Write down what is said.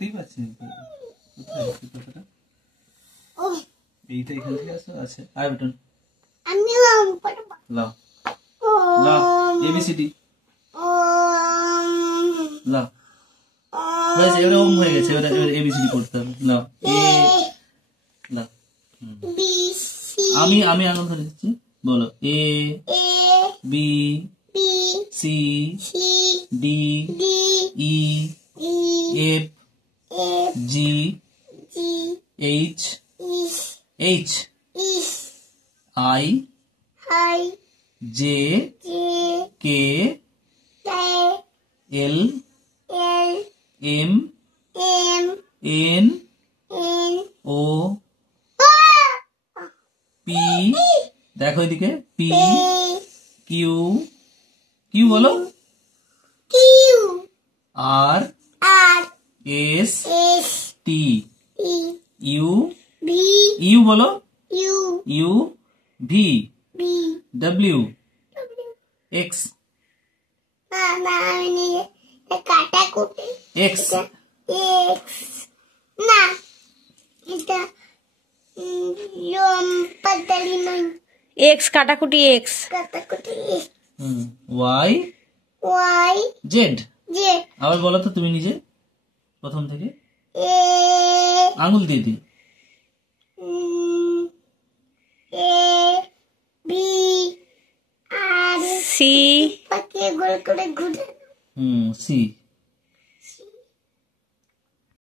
করতেই পারছি না। কোথায় আছে কথাটা? এইটা এখান থেকে আসছে। আচ্ছা আই বাটন আমি লাও লাও এবিসিডি লাও হয়েছে, এবারে ওম হয়ে গেছে। এবারে এবিসিডি করতে হবে। লাও এ লাও আমি আঙুল ধরে দিচ্ছি, বলো A B C D E F G H I J K L M N O P, দেখো এদিকে, পি কিউ কিউ বলো, আর এস টি ইউ ইউ বলো, U V W x x x কাটাকুটি এক্স ওয়াই জেড। আবার বলো তো তুমি নিজে প্রথম থেকে, আঙুল দিয়ে দিই। C C